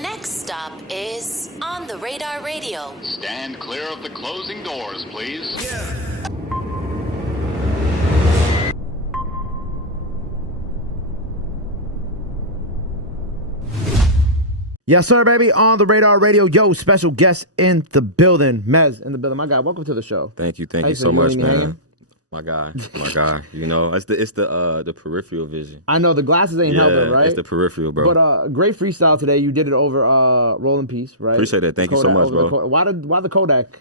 next stop is On the Radar Radio. Stand clear of the closing doors, please. Yeah. Yes, sir, baby. On the Radar Radio. Yo, special guest in the building. Mez in the building. My guy, welcome to the show. Thank you so much, man. My guy. You know, it's the peripheral vision. I know the glasses ain't helping, right? It's the peripheral, bro. But great freestyle today. You did it over Roll in Peace, right? Appreciate that. Thank you so much, bro. Why the Kodak?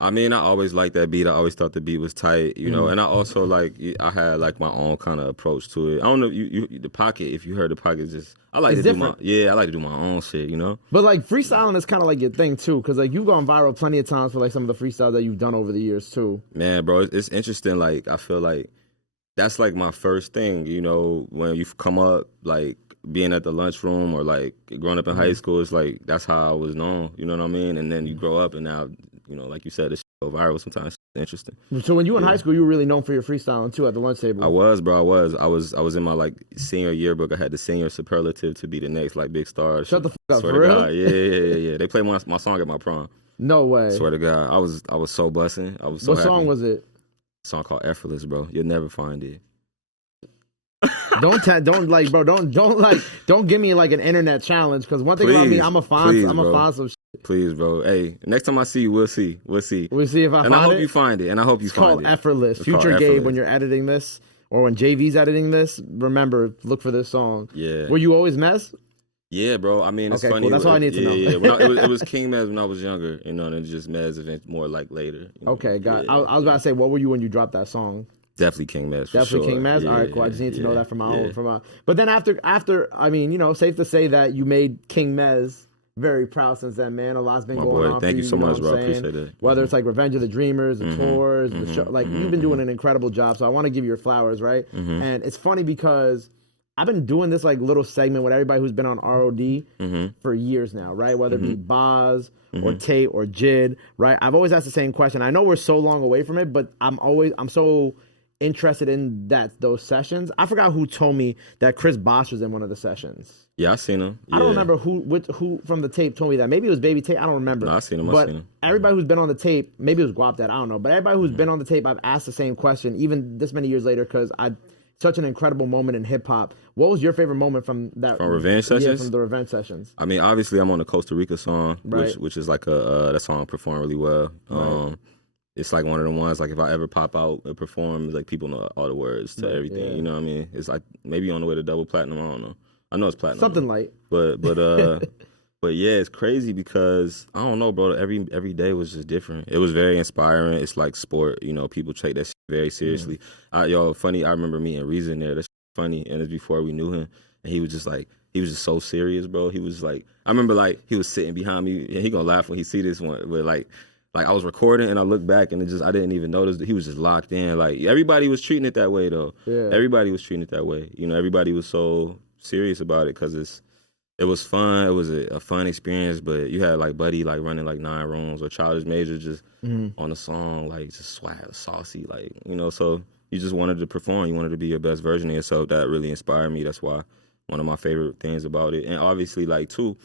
I mean, I always liked that beat. I always thought the beat was tight, you know. And I also I had like my own kind of approach to it. I don't know if the pocket. If you heard the pocket, I like to do my own shit, you know. But like freestyling is kind of like your thing too, because like you've gone viral plenty of times for like some of the freestyles that you've done over the years too. Man, bro, it's interesting. Like I feel like that's like my first thing, you know, when you come up like being at the lunchroom or like growing up in high school. It's like that's how I was known, you know what I mean? And then you grow up and now, you know, like you said, this shit go viral sometimes. It's interesting. So when you were in high school, you were really known for your freestyling too at the lunch table. I was, bro. I was in my like senior yearbook. I had the senior superlative to be the next like big star. Shut the fuck up, swear for to real? God. Yeah. They played my song at my prom. No way. Swear to God, I was so busting. I was so What happy. song was it? A song called Effortless, bro. You'll never find it. Don't give me like an internet challenge, because one thing about me, I'm a find some shit. Please, bro. Hey, next time I see you, we'll see. We'll see if I find it. And I hope you find it. It's called Effortless. Future Gabe, when you're editing this, or when JV's editing this, remember, look for this song. Yeah. Were you always Mez? Yeah, bro. I mean, it's okay, funny. Cool. That's all I need to know. Yeah. It was King Mez when I was younger, you know, and it's just Mez event more like later. You know? Okay, got it. I was about to say, what were you when you dropped that song? Definitely King Mez. Definitely King Mez. All right, cool. I just need to know that from my own. But then after, I mean, you know, safe to say that you made King Mez very proud since then, man. A lot's been going on. Thank you so much, bro. I saying? appreciate it. Whether it's like Revenge of the Dreamers, the tours, the show, like you've been doing an incredible job. So I want to give you your flowers, right? And it's funny because I've been doing this like little segment with everybody who's been on ROD for years now, right? Whether it be Boz or Tate or Jid, right? I've always asked the same question. I know we're so long away from it, but I'm so interested in those sessions. I forgot who told me that Chris Bosh was in one of the sessions. Yeah, I seen him. Yeah. I don't remember who from the tape told me that. Maybe it was Baby Tate. I don't remember. No, I seen him. But everybody who's been on the tape, maybe it was Guap that, I don't know. But everybody who's been on the tape, I've asked the same question, even this many years later, because such an incredible moment in hip hop. What was your favorite moment from that? From Revenge Sessions? Yeah, from the Revenge Sessions. I mean, obviously, I'm on the Costa Rica song, right. which is like that song performed really well. Right. It's like one of the ones, like if I ever pop out and perform, like people know all the words to everything. Yeah. You know what I mean? It's like maybe on the way to double platinum. I don't know. I know it's platinum. Something light. But but yeah, it's crazy because I don't know, bro. Every day was just different. It was very inspiring. It's like sport. You know, people take that shit very seriously. Funny. I remember meeting Reason there. That's funny, and it's before we knew him, and he was just so serious, bro. He was like, I remember like he was sitting behind me, and he gonna laugh when he see this one, but like I was recording and I looked back and I didn't even notice that he was just locked in. Like everybody was treating it that way though. Yeah. Everybody was treating it that way. You know, everybody was so serious about it because it was fun. It was a fun experience, but you had like Buddy like running like 9 rooms or Childish Major just on the song, like just swag, saucy, like, you know, so you just wanted to perform. You wanted to be your best version of yourself. That really inspired me. That's why one of my favorite things about it. And obviously like too,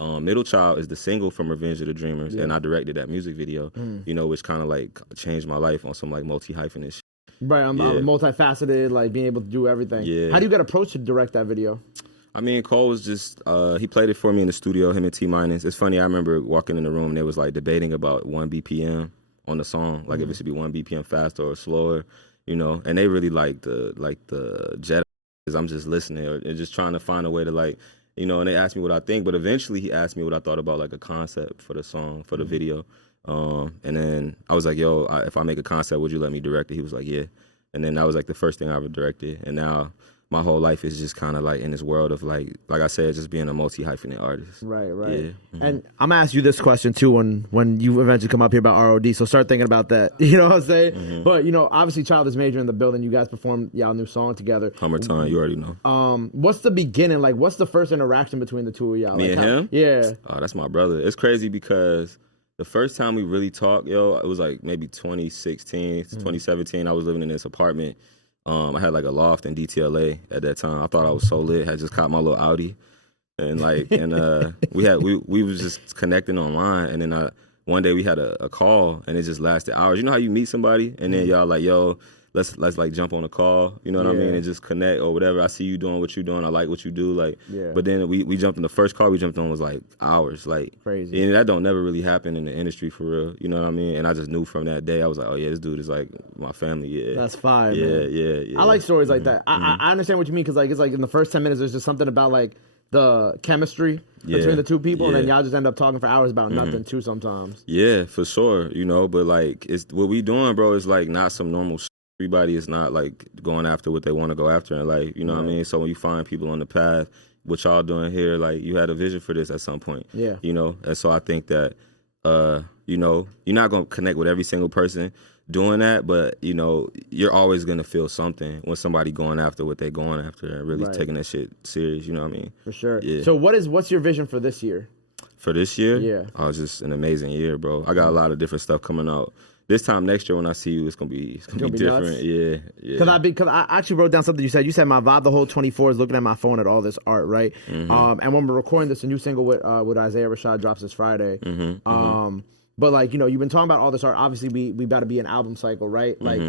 Middle Child is the single from Revenge of the Dreamers, and I directed that music video, you know, which kind of like changed my life on some like multi-hyphenate shit. Right, I'm multifaceted, like being able to do everything. Yeah. How do you get approached to direct that video? I mean, Cole was just, he played it for me in the studio, him and T-Minus. It's funny, I remember walking in the room and they was like debating about 1 BPM on the song, like if it should be 1 BPM faster or slower, you know, and they really liked the Jedi, because I'm just listening and just trying to find a way to like, you know, and they asked me what I think, but eventually he asked me what I thought about like a concept for the song, for the video. And then I was like, yo, if I make a concept, would you let me direct it? He was like, yeah. And then that was like the first thing I ever directed. And now my whole life is just kind of like in this world of like I said, just being a multi-hyphenate artist. Right. Yeah. And I'm gonna ask you this question too when you eventually come up here about ROD. So start thinking about that. You know what I'm saying? But you know, obviously, Childish Major in the building. You guys performed y'all new song together. Hummer Time, you already know. What's the beginning? Like, what's the first interaction between the two of y'all? Me like, and him? Yeah. Oh, that's my brother. It's crazy because the first time we really talked, yo, it was like maybe 2016, 2017. I was living in this apartment. I had like a loft in DTLA at that time. I thought I was so lit. I just caught my little Audi. and we was just connecting online, and then one day we had a call, and it just lasted hours. You know how you meet somebody, and then y'all like, yo, let's like jump on a call, you know what I mean, and just connect or whatever. I see you doing what you're doing. I like what you do, like. Yeah. But then we jumped in the first call we jumped on was like hours, like crazy. And that don't never really happen in the industry for real, you know what I mean. And I just knew from that day I was like, oh yeah, this dude is like my family. Yeah, that's fire. Yeah, man. Yeah. I like stories like that. I understand what you mean because like it's like in the first 10 minutes there's just something about like the chemistry between the two people, and then y'all just end up talking for hours about nothing too sometimes. Yeah, for sure, you know. But like it's what we doing, bro. Is like not some normal shit. Everybody is not like going after what they want to go after in life, you know what I mean? So when you find people on the path, what y'all doing here, like you had a vision for this at some point, you know? And so I think that, you know, you're not going to connect with every single person doing that, but, you know, you're always going to feel something when somebody going after what they're going after and really taking that shit serious, you know what I mean? For sure. Yeah. So what's your vision for this year? For this year? Yeah. Oh, it's just an amazing year, bro. I got a lot of different stuff coming out. This time next year when I see you, it's gonna be different. Nuts. Yeah. Because I actually wrote down something you said. You said my vibe the whole 24 is looking at my phone at all this art, right? And when we're recording this, a new single with Isaiah Rashad drops this Friday. But like, you know, you've been talking about all this art. Obviously, we about to be an album cycle, right? Like,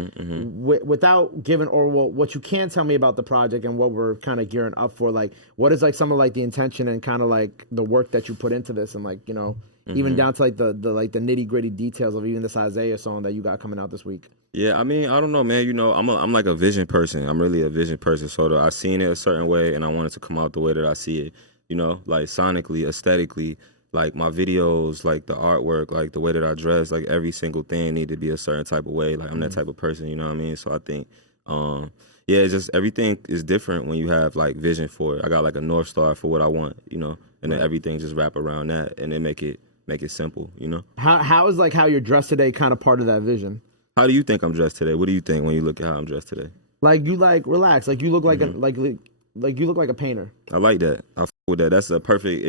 without giving what you can tell me about the project and what we're kind of gearing up for. Like, what is like some of like the intention and kind of like the work that you put into this, and like, you know. Even down to like the nitty gritty details of even this Isaiah song that you got coming out this week. Yeah, I mean, I don't know, man. You know, I'm like a vision person. I'm really a vision person. So I seen it a certain way, and I want it to come out the way that I see it. You know, like sonically, aesthetically, like my videos, like the artwork, like the way that I dress, like every single thing need to be a certain type of way. Like I'm that type of person. You know what I mean? So I think, yeah, it's just everything is different when you have like vision for it. I got like a North Star for what I want, you know, and then everything just wrap around that, and then make it simple, you know? How is like how you're dressed today kind of part of that vision? How do you think I'm dressed today? What do you think when you look at how I'm dressed today? Like you like relax, like you look like like you look like a painter. I like that. I f with that. That's a perfect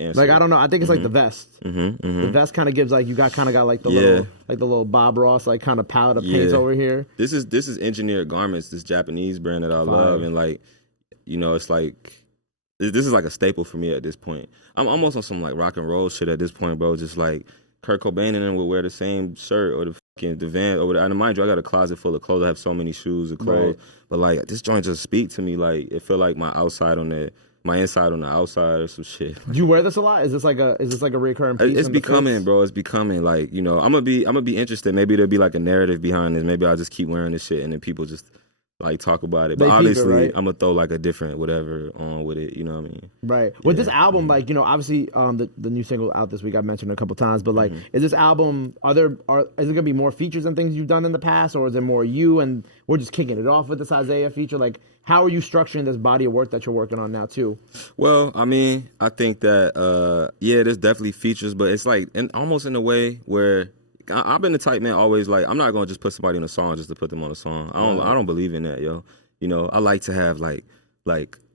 answer. Like I don't know. I think it's like the vest. The vest kind of gives like you got like the little Bob Ross like kind of palette of paints over here. This is engineered garments. This Japanese brand that I love, and like, you know, it's like. This is like a staple for me at this point. I'm almost on some like rock and roll shit at this point, bro. Just like Kurt Cobain and them would wear the same shirt or the Van or whatever. And mind you, I got a closet full of clothes. I have so many shoes and clothes. But like this joint just speak to me. Like it feel like my inside on the outside or some shit. Do you wear this a lot? Is this like a recurring piece? It's becoming, bro. It's becoming like, you know, I'm gonna be interested. Maybe there'll be like a narrative behind this. Maybe I'll just keep wearing this shit and then people just like talk about it, but obviously right? I'm gonna throw like a different whatever on with it, you know what I mean? Right. With this album, like, you know, obviously the new single out this week I mentioned a couple times, but like, is this album is it gonna be more features and things you've done in the past, or is it more you and we're just kicking it off with this Isaiah feature? Like, how are you structuring this body of work that you're working on now too? Well, I mean, I think that there's definitely features, but it's like almost in a way where I've been the type, man, always like, I'm not going to just put somebody on a song just to put them on a song. I don't believe in that, yo. You know, I like to have like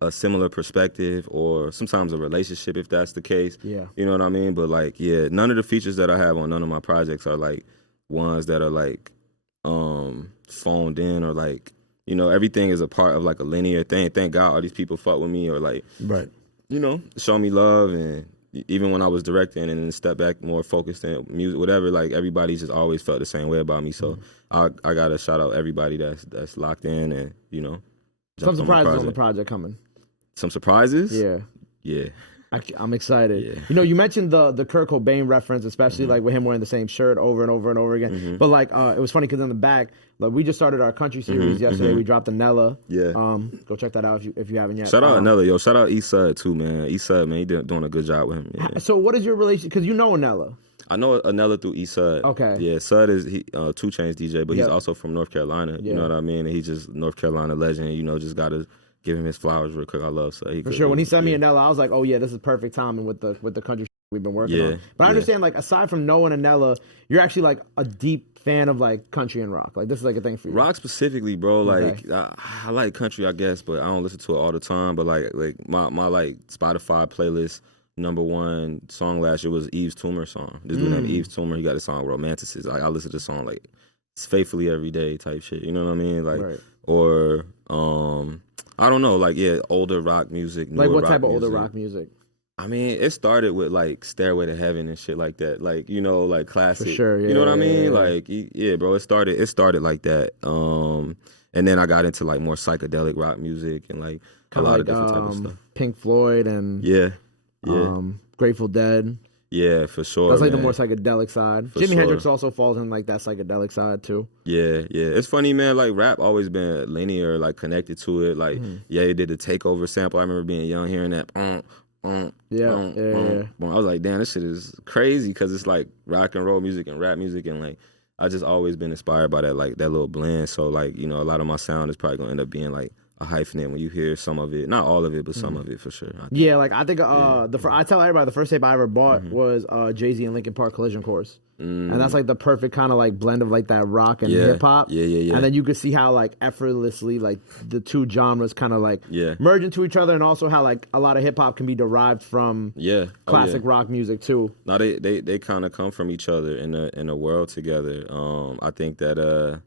a similar perspective or sometimes a relationship if that's the case. Yeah. You know what I mean? But like, yeah, none of the features that I have on none of my projects are like ones that are like phoned in or like, you know, everything is a part of like a linear thing. Thank God all these people fuck with me or like, you know, show me love. And even when I was directing and then step back more focused in music, whatever, like everybody just always felt the same way about me. So I gotta shout out everybody that's locked in and, you know. Some surprises on the project coming. Some surprises? Yeah. I'm excited. Yeah. You know, you mentioned the Kurt Cobain reference, especially like with him wearing the same shirt over and over and over again. But like, it was funny because in the back, like we just started our country series yesterday. We dropped Nella. Yeah. Go check that out if you haven't yet. Shout out Nella, yo. Shout out Eastside too, man. Eastside, man, he doing a good job with him. Yeah. So what is your relationship? Because you know Nella. I know Anella through Eastside. Okay. Yeah, Sud is 2 Chainz DJ, but he's also from North Carolina. You know what I mean? And he's just North Carolina legend. You know, just gotta give him his flowers real quick. I love Sud. For sure. When he sent me Anella, I was like, oh yeah, this is perfect timing with the country we've been working on. But I understand, like, aside from knowing Anella, you're actually like a deep fan of like country and rock. Like this is like a thing for you. Rock specifically, bro. Like I like country, I guess, but I don't listen to it all the time. But like my like Spotify playlist. #1 song last year was Eve's Tumor song. This dude named Eve's Tumor. He got a song Romanticist. I listen to the song like faithfully every day type shit. You know what I mean? Like or I don't know, like older rock music, newer Like what rock type of older music. rock music? I mean, it started with like Stairway to Heaven and shit like that. Like, like classic. For sure, You know what I mean? yeah. Like, yeah, bro, it started like that. And then I got into like more psychedelic rock music and like Kind a of lot like of different type of stuff. Pink Floyd and Yeah. Grateful Dead. Yeah, for sure. That's like the man. more psychedelic side. For Jimi sure. Hendrix also falls in like that psychedelic side too. Yeah. It's funny, man. Like rap always been linear, like connected to it. Like, it did the Takeover sample. I remember being young, hearing that. Yeah. I was like, damn, this shit is crazy because it's like rock and roll music and rap music, and like I just always been inspired by that, like that little blend. So like, a lot of my sound is probably gonna end up being like a hyphenate when you hear some of it, not all of it, but some of it for sure. Yeah, like I think I tell everybody the first tape I ever bought was Jay-Z and Linkin Park Collision Course. And that's like the perfect kind of like blend of like that rock and hip hop. Yeah. And then you could see how like effortlessly like the two genres kind of like merge into each other, and also how like a lot of hip hop can be derived from classic rock music too. No, they kind of come from each other in a world together. I think that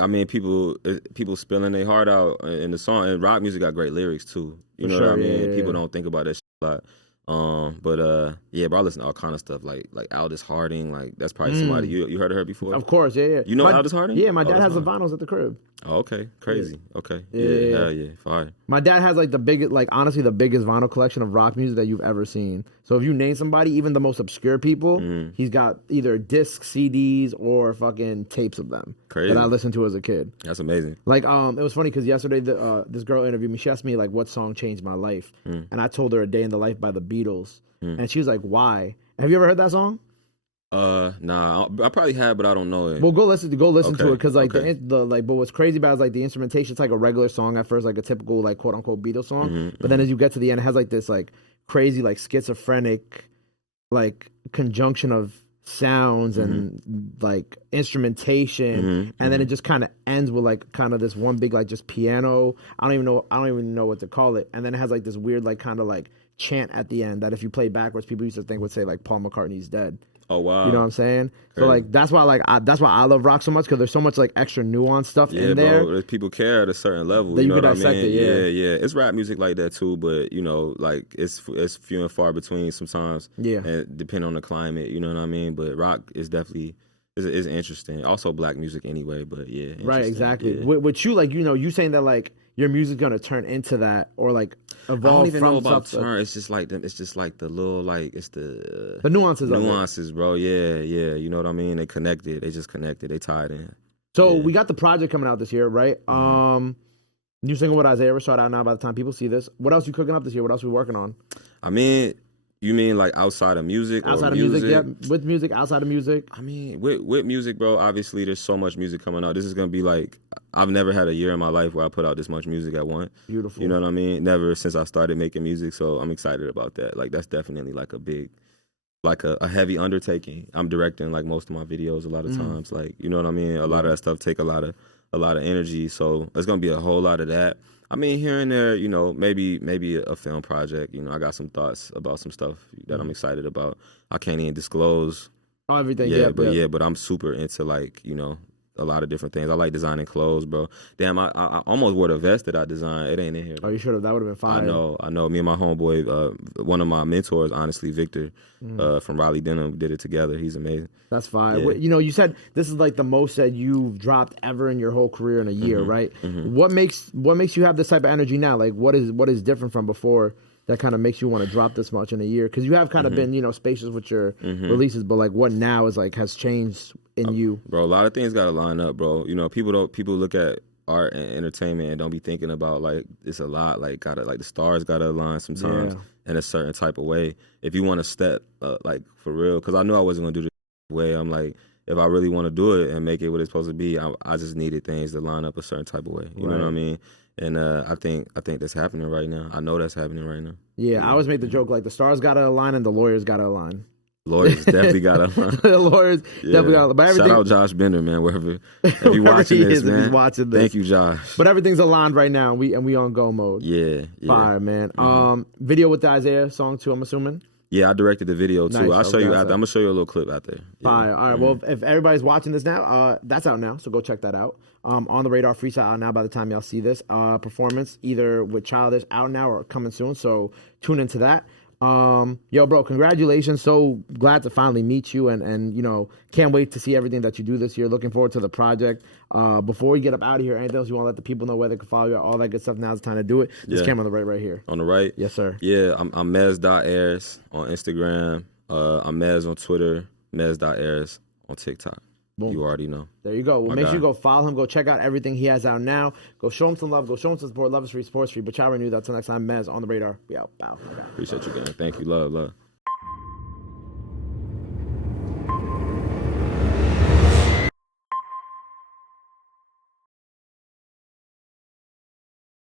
I mean people spilling their heart out in the song, and rock music got great lyrics too. You know what I mean? People don't think about that shit a lot. Bro, I listen to all kind of stuff like Aldous Harding. Like that's probably somebody you heard of her before. Of course, yeah. You know Aldous Harding? Yeah, my dad has the vinyls at the crib. Oh, okay, crazy. Okay, Yeah, fire. My dad has like the biggest, like honestly, the biggest vinyl collection of rock music that you've ever seen. So if you name somebody, even the most obscure people, he's got either discs, CDs, or fucking tapes of them Crazy. that I listened to as a kid. That's amazing. Like, it was funny because yesterday this girl interviewed me. She asked me like, what song changed my life, and I told her "A Day in the Life" by the Beatles, and she was like, "Why? Have you ever heard that song?" Nah, I probably have, but I don't know it. Well, go listen to it because like okay. but what's crazy about it is like the instrumentation. It's like a regular song at first, like a typical like quote unquote Beatles song. But then as you get to the end, it has like this like crazy like schizophrenic like conjunction of sounds and like instrumentation, and then it just kind of ends with like kind of this one big like just piano. I don't even know what to call it. And then it has like this weird like kind of like chant at the end that if you play backwards, people used to think would say like Paul McCartney's dead. Oh wow! You know what I'm saying? Crazy. So like that's why I love rock so much, because there's so much like extra nuanced stuff in there. Bro, people care at a certain level. That you you know could what I dissect mean? it, Yeah. It's rap music like that too, but like it's few and far between sometimes. Yeah, and depending on the climate, you know what I mean. But rock is definitely is interesting. Also black music anyway, but yeah. Right, exactly. Yeah. With you, like you saying that like your music's gonna turn into that or like evolve. I don't even from know about stuff. turn. It's just like them. It's just like the little like it's the nuances. Nuances, bro. Yeah. You know what I mean? They connected. They just connected. They tied in. So we got the project coming out this year, right? You singing with Isaiah Rashad out now by the time people see this. What else you cooking up this year? What else we working on? I mean, you mean like outside of music? Outside of music, yeah. With music, outside of music. I mean, with music, bro, obviously there's so much music coming out. This is going to be like, I've never had a year in my life where I put out this much music at once. Beautiful. You know what I mean? Never since I started making music, so I'm excited about that. Like, that's definitely like a big, like a heavy undertaking. I'm directing like most of my videos a lot of times. Like, you know what I mean? A lot of that stuff take a lot of energy, so it's going to be a whole lot of that. I mean, here and there, maybe a film project. I got some thoughts about some stuff that I'm excited about. I can't even disclose everything. But I'm super into like, a lot of different things. I like designing clothes, bro. Damn, I almost wore the vest that I designed. It ain't in here. Oh, you should have. That would have been fire. I know. Me and my homeboy, one of my mentors, honestly, Victor, from Raleigh Denim, did it together. He's amazing. That's fine. Yeah. You said this is like the most that you've dropped ever in your whole career in a year, right? What makes you have this type of energy now? Like, what is different from before that kind of makes you want to drop this much in a year? Because you have kind of been, spacious with your releases, but like, what now is like has changed in you? Bro, a lot of things got to line up, bro. People look at art and entertainment and don't be thinking about like it's a lot. Like the stars gotta align sometimes in a certain type of way. If you want to step like for real, because I knew I wasn't gonna do this way. I'm like, if I really want to do it and make it what it's supposed to be, I just needed things to line up a certain type of way. You know what I mean? And I think that's happening right now. I know that's happening right now. Yeah, I always make the joke like the stars gotta align and the lawyers gotta align. Lawyers definitely got to. The lawyers definitely got to. But everything. Shout out Josh Bender, man. If you watching this, man. If he's watching this. Thank you, Josh. But everything's aligned right now, and we on go mode. Yeah. Fire, man. Video with the Isaiah song too, I'm assuming. Yeah, I directed the video too. Nice, I'll show you okay, after. I'm gonna show you a little clip after. Yeah. Fire. All right. Well, if everybody's watching this now, that's out now. So go check that out. On the Radar Freestyle out now by the time y'all see this. Performance either with Childish out now or coming soon. So tune into that. Yo, bro, congratulations. So glad to finally meet you and you know, can't wait to see everything that you do this year. Looking forward to the project. Before we get up out of here, anything else you want to let the people know where they can follow you, all that good stuff? Now's the time to do it. This camera on the right here. On the right? Yes, sir. Yeah, I'm Mez.airs on Instagram. I'm Mez on Twitter, Mez.airs on TikTok. Boom. You already know. There you go. Well, make sure you go follow him. Go check out everything he has out now. Go show him some love. Go show him some support. Love is free, sports free. But y'all renew that. Till next time, Mez on the Radar. Be out. Bow. Okay. Appreciate you, gang. Thank you. Love.